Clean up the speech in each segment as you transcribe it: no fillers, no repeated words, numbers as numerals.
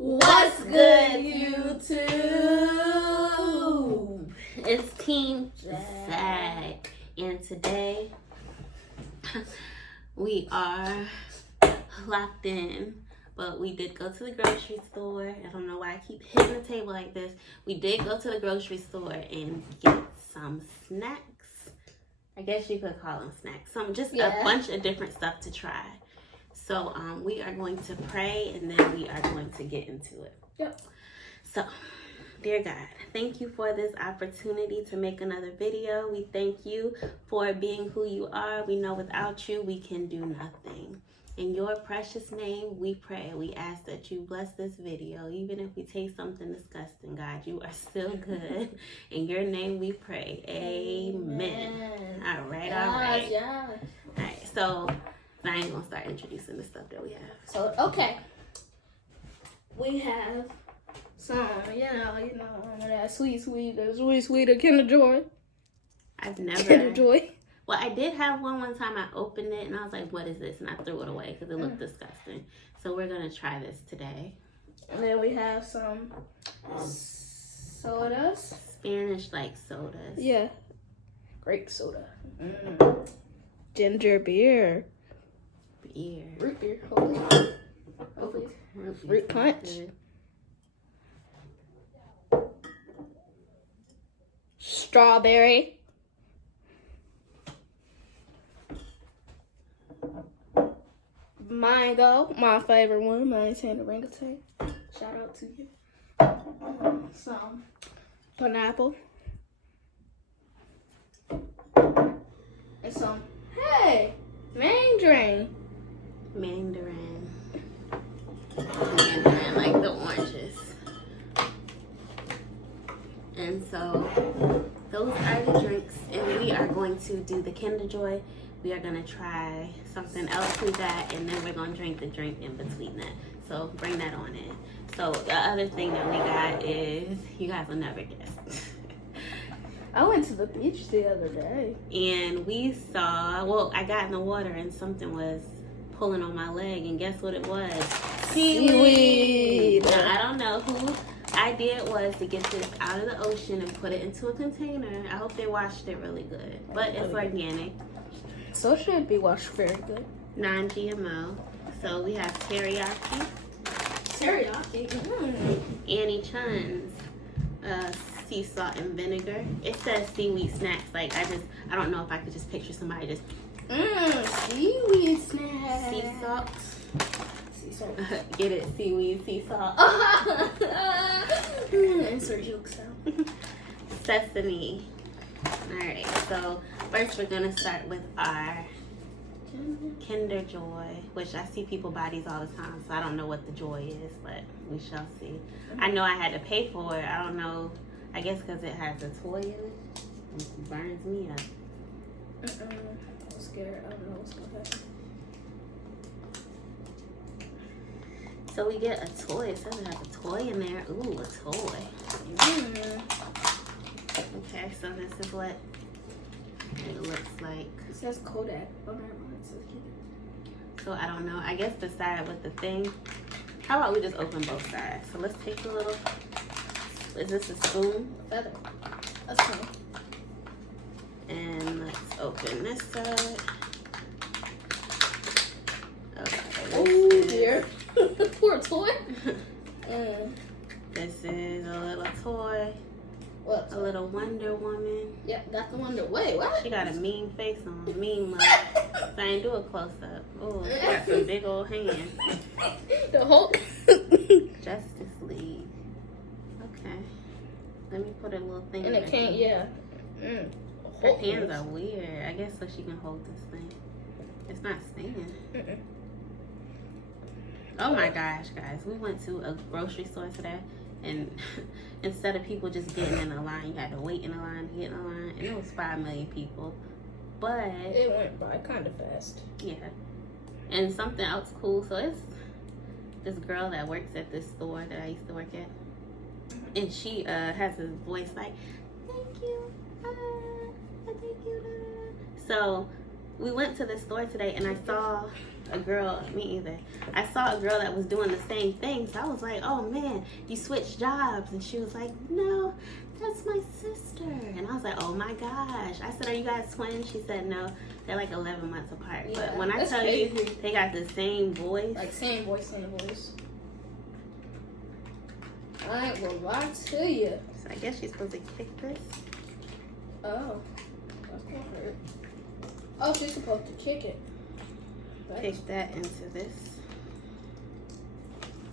What's good, YouTube? It's Team Zach, and today we are locked in, but we did go to the grocery store. I don't know why I keep hitting the table like this. We did go to the grocery store and get some snacks. I guess you could call them snacks. A bunch of different stuff to try. So we are going to pray and then we are going to get into it. Yep. So, dear God, thank you for this opportunity to make another video. We thank you for being who you are. We know without you, we can do nothing. In your precious name, we pray. We ask that you bless this video. Even if we taste something disgusting, God, you are still good. In your name we pray. Amen. All right. Yeah. All right, so I ain't gonna start introducing the stuff that we have. So, okay. We have some, that sweet Kinder Joy. I've never. Kinder Joy. Well, I did have one time. I opened it and I was like, what is this? And I threw it away because it looked disgusting. So we're going to try this today. And then we have some sodas. Spanish like sodas. Yeah. Grape soda. Ginger beer. Root beer. Hopefully. Fruit punch. Good. Strawberry. Mango, my favorite one, Mango orangutan. Shout out to you. Some pineapple. And some, mandarin. Mandarin, like the oranges. And so those are the drinks, and we are going to do the Kinder Joy. We are gonna try something else we got, and then we're gonna drink the drink in between that. So bring that on in. So the other thing that we got is, you guys will never guess. I went to the beach the other day. And we saw, well, I got in the water and something was pulling on my leg, and guess what it was? Seaweed. Now, I don't know who idea it was to get this out of the ocean and put it into a container. I hope they washed it really good, but it's organic. So it should be washed very good. Non-GMO. So we have teriyaki. Annie Chun's sea salt and vinegar. It says seaweed snacks. Like I don't know if I could just picture somebody just seaweed snacks. Sea salt. Sea salt. Get it? Seaweed, sea salt. Insert jokes out. Sesame. Alright, so first we're gonna start with our Kinder Joy, which I see people buy these all the time, so I don't know what the joy is, but we shall see. I know I had to pay for it. I don't know. I guess because it has a toy in it. It burns me up. I'm scared. I don't know what's going to happen. So we get a toy. It says it has a toy in there. Ooh, a toy. Okay, so this is what it looks like. It says Kodak. Oh, never mind. It says So I don't know. I guess the side with the thing. How about we just open both sides? So let's take the little. Is this a spoon? Feather. That's fine. And let's open this side. Okay. Oh dear. Poor toy. This is a little toy. What? A little Wonder Woman. Yep, got the Wonder. Wait, what? She got a mean face on. Mean mug. So I ain't do a close up. Oh, got some big old hands. The Hulk. Justice League. Okay. Let me put a little thing And in it can't, yeah. Her hands are weird. I guess so she can hold this thing. It's not staying. Oh my gosh, guys. We went to a grocery store today, and instead of people just getting in a line, you had to wait in a line to get in a line. And it was 5 million people. But it went by kind of fast. Yeah. And something else cool. So it's this girl that works at this store that I used to work at. And she has this voice like, thank you. Thank you. So we went to the store today and I saw a girl, me either. I saw a girl that was doing the same thing. So I was like, oh man, you switched jobs. And she was like, no, that's my sister. And I was like, oh my gosh. I said, are you guys twins? She said, no, they're like 11 months apart. Yeah, but when I that's tell crazy. you, they got the same voice. Like same voice. I ain't gonna lie to you. So I guess she's supposed to kick this. Oh, that's gonna hurt. Oh, she's supposed to kick it. That's... Kick that into this.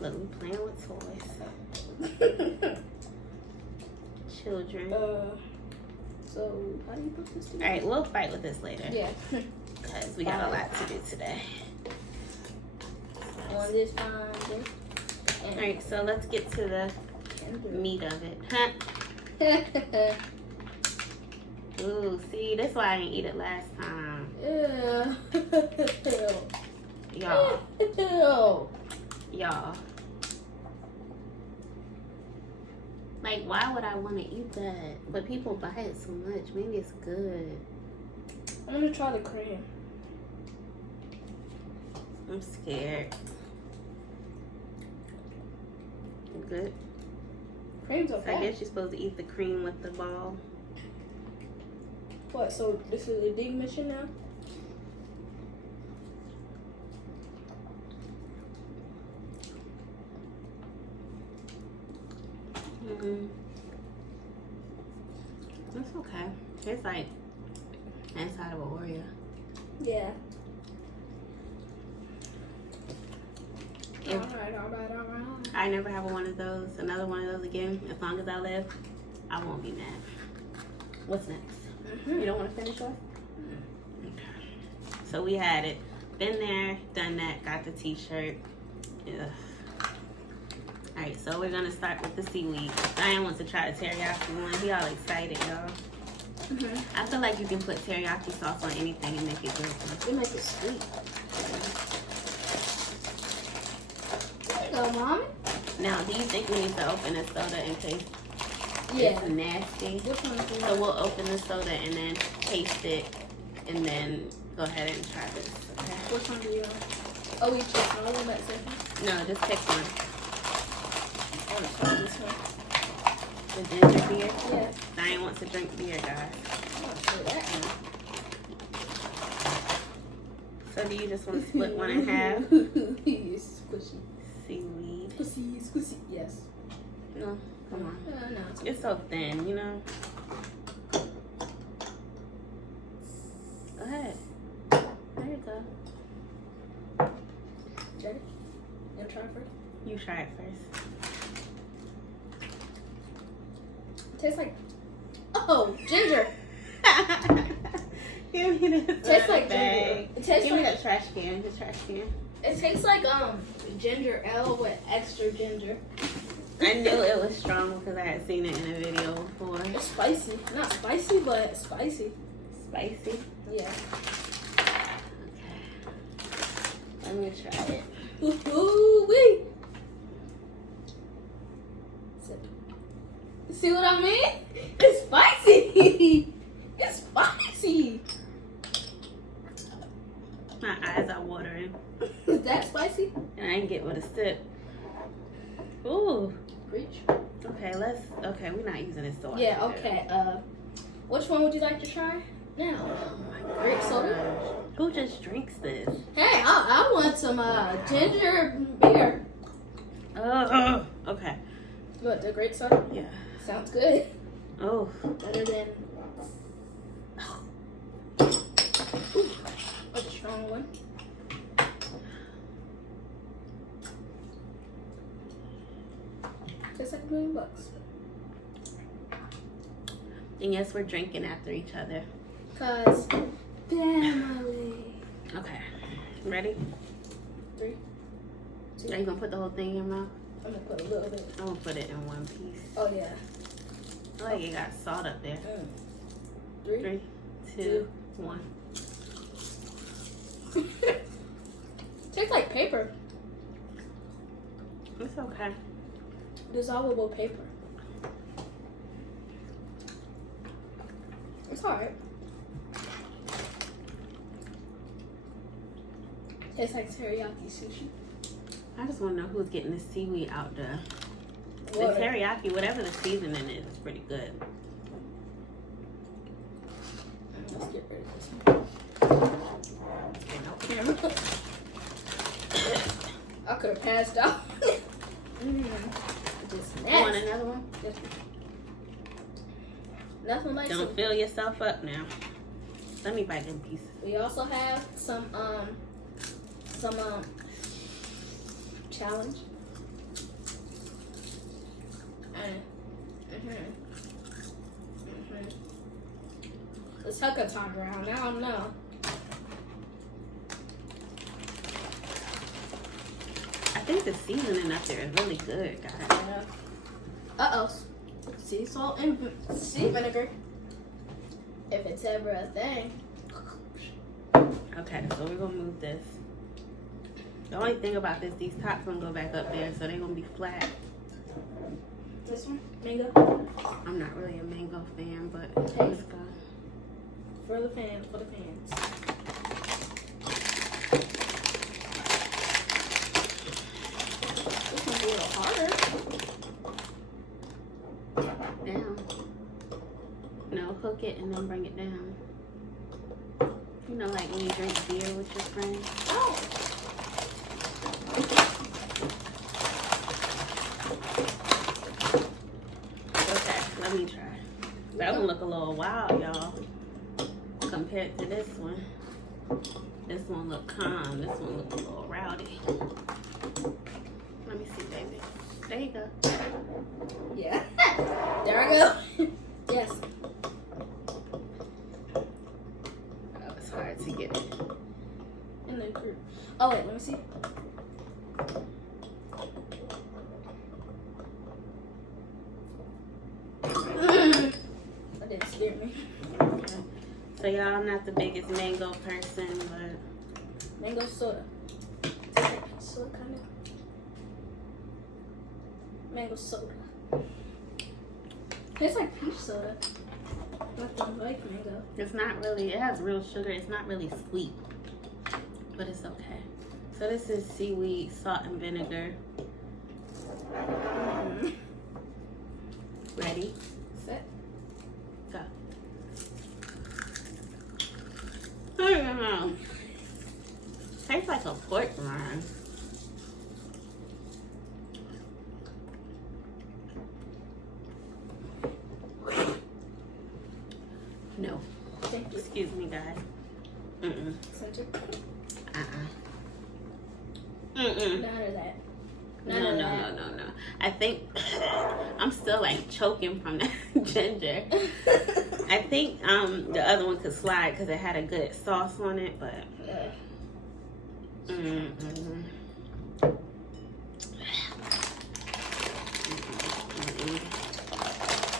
Look, we playing with toys. Children. So how do you put this together? All right, we'll fight with this later. Yeah. Because we got a lot to do today. On this fine day. All right, so let's get to the meat of it. Huh? Ooh, see, that's why I didn't eat it last time. Yeah. Y'all. Ew. Y'all. Like, why would I want to eat that? But people buy it so much. Maybe it's good. I'm gonna try the cream. I'm scared. Good. Cream's So I okay. guess you're supposed to eat the cream with the ball. What? So this is a dig mission now? It's okay. It's like inside of an Oreo. Yeah. If Alright. I never have one of those, another one of those again, as long as I live, I won't be mad. What's next? You don't want to finish yours? Okay. So we had it. Been there, done that, got the t-shirt. Ugh. Alright, so we're gonna start with the seaweed. Diane wants to try the teriyaki one. He all excited, y'all. I feel like you can put teriyaki sauce on anything and make it good. You make it sweet. There you go, Mommy. Now, do you think we need to open this soda in case Yeah. it's nasty? Which one is So we'll open the soda and then taste it and then go ahead and try this. Okay? Which one do you want? Oh, we check all of them at second. No, just pick one. I want to try this one. The ginger beer? Yeah. Diane wants to drink beer, guys. I want to try that one. So do you just want to split one in half? It's squishy. Seaweed. Squishy. Yes. No, come on. No, it's It's so thin, you know? Go ahead. There you go. Ready? You want to try it first? You try it first. It tastes like... Oh, ginger. Give me this Tastes like bag. ginger. It tastes Give me like... that trash can. The trash can. It tastes like ginger ale with extra ginger. I knew it was strong because I had seen it in a video before. It's spicy. Not spicy, but spicy. Spicy. Yeah. Okay. Let me try it. Ooh-wee. Sip. See what I mean? It's spicy. It's spicy. My eyes are watering. Is that spicy? And I didn't get with a sip. Ooh. Preach. Okay, we're not using this soda. Yeah, okay. Which one would you like to try now? Oh my Grape gosh. soda? Who just drinks this? Hey, I want some ginger beer. Okay. What, the grape soda? Yeah. Sounds good. Oh. Better than a strong one. Tastes like $1 million. And yes, we're drinking after each other. Cause family. Okay. Ready? 3, 2. Are you gonna put the whole thing in your mouth? I'm gonna put a little bit. I'm gonna put it in one piece. Oh yeah. I like it got salt up there. 3. 3, 2, 1. Tastes like paper. It's okay. Dissolvable paper. It's alright. Tastes like teriyaki sushi. I just want to know who's getting the seaweed out there. The What? teriyaki, whatever the seasoning is pretty good. Let's get rid of this one. No camera. I could have passed out. Just You want nasty. another one? Nothing like Don't some. fill yourself up now. Let me bite them pieces. We also have some challenge. Let's hook a time around. I don't know. I think the seasoning up there is really good, guys. Uh-oh. Sea salt and sea vinegar. If it's ever a thing. Okay, so we're gonna move this. The only thing about this, these tops gonna go back up there, so they're gonna be flat. This one? Mango? I'm not really a mango fan, but Hey. let's go. For the fans, for the fans. This one's a little harder. Down. No, hook it and then bring it down. You know, like when you drink beer with your friends. Oh. Okay, let me try. That one look a little wild, y'all. Compared to this one. This one look calm. This one look a little rowdy. Let me see, baby. There you go. Yeah. There I go. Yes. Oh, it's hard to get it. In the group. Oh wait, let me see. That didn't scare me. Okay. So y'all, I'm not the biggest mango person, but Mango soda. Tastes like peach soda, kind of. Mango soda. Tastes like peach soda. Nothing like mango. it's not really, it has real sugar. It's not really sweet, but it's okay. So this is seaweed, salt, and vinegar. Ready? Set. Go. I don't know. Tastes like a pork rind. No. Thank you. Excuse me, guys. Mm-mm. Center. Mm-mm. None of that. No. I think I'm still like choking from that ginger. I think the other one could slide because it had a good sauce on it, but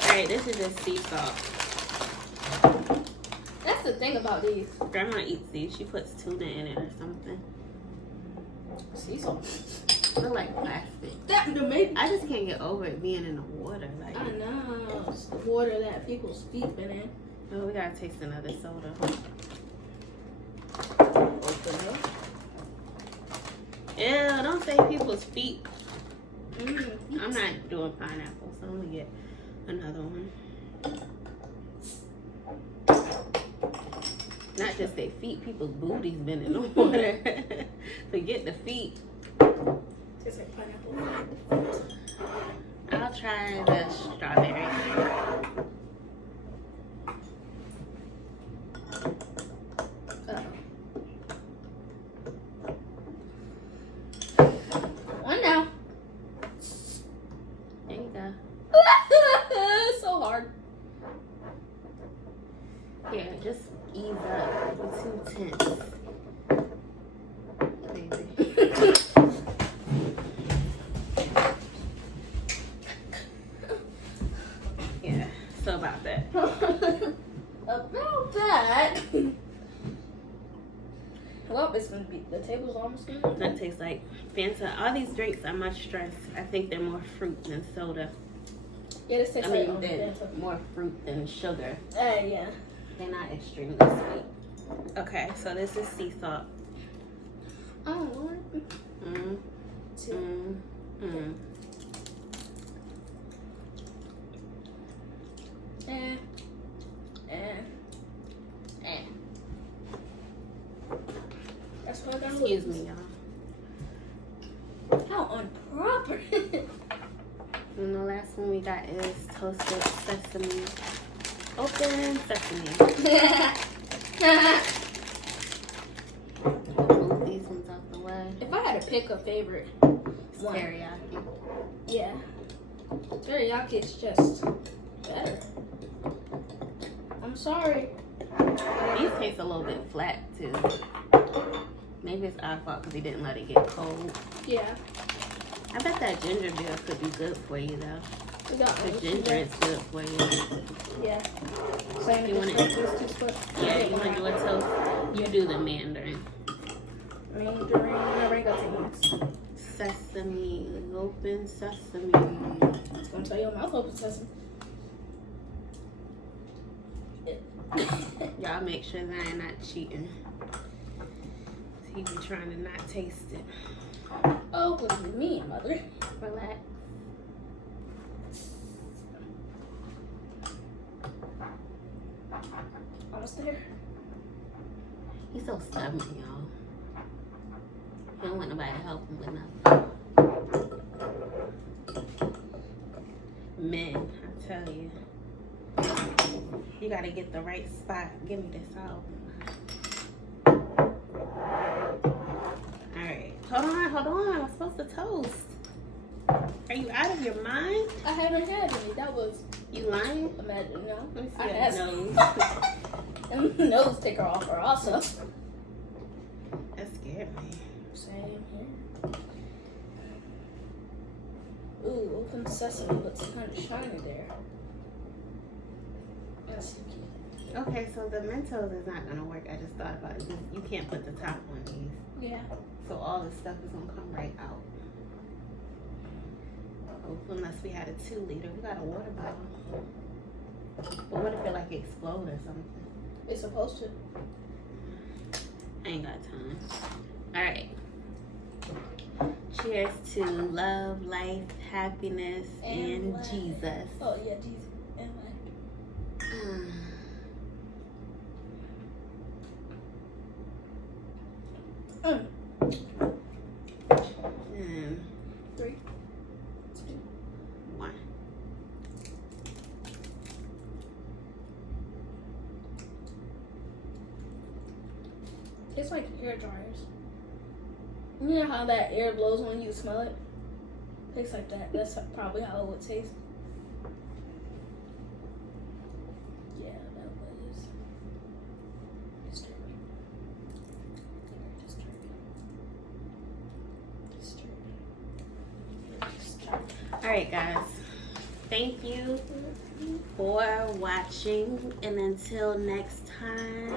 Alright, this is just sea salt. That's the thing about these. Grandma eats these. She puts tuna in it or something. Sea salt. They're like plastic. That made. I just can't get over it being in the water. Like, I know. It's the water that people's feet been in. oh, we gotta taste another soda. Open it. Ew, don't say people's feet. I'm not doing pineapple, so I'm gonna get another one. Not just their feet, people's booties been in the water. Forget the feet. Tastes like pineapple. I'll try the strawberry. One now. There you go. So hard. Here, just ease up. You're too tense. Baby. Yeah, so about that. About that. Well, it's gonna be the table's almost gone. That tastes like Fanta. All these drinks are much stress. I think they're more fruit than soda. Yeah, this tastes I mean, like they're Fanta. more fruit than sugar. I don't want it. That's what I got. Excuse me, y'all. How improper. And the last one we got is toasted sesame. Open sesame. Move these ones out the way. If I had to pick a favorite It's one, teriyaki. yeah, teriyaki is just better. I'm sorry. These taste a little bit flat too. Maybe it's our fault because we didn't let it get cold. Yeah, I bet that ginger beer could be good for you though. we got The ginger is good for you. Yeah. Same You want it? Yeah, you want to do a toast? You do the mandarin. Mandarin orangutans. Sesame, open sesame. It's gonna tell your mouth open sesame. Y'all make sure that I'm not cheating. He be trying to not taste it. Oh, what do you mean, mother? Relax. Almost there. He's so stubborn, y'all. He don't want nobody to help him with nothing. Men, I tell you. You gotta get the right spot. Give me this out. Alright. Hold on. I'm supposed to toast. Are you out of your mind? I haven't had any. That was You lying? imagine no. Let me see I your had nose. and nose taker offer also. That scared me. Same here. Ooh, open sesame looks kind of shiny there. That's cute. Okay, so the Mentos is not gonna work. I just thought about it. You can't put the top on these. Yeah. So all this stuff is gonna come right out. Unless we had a 2 liter. We got a water bottle. But what if it like explode or something? It's supposed to. I ain't got time. Alright. Cheers to love, life, happiness, and life. Jesus. Oh yeah, Jesus and life. And 3, 2. 1. It's like hair dryers. You know how that air blows when you smell it? Tastes like that. That's probably how it would taste. Yeah, that was disturbing. Disturbing. Alright, guys. Thank you for watching. And until next time,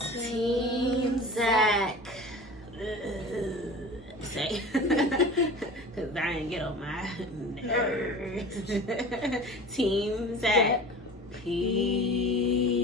Team Zach. Say, because I didn't get on my nerves. Team Zach. Peace.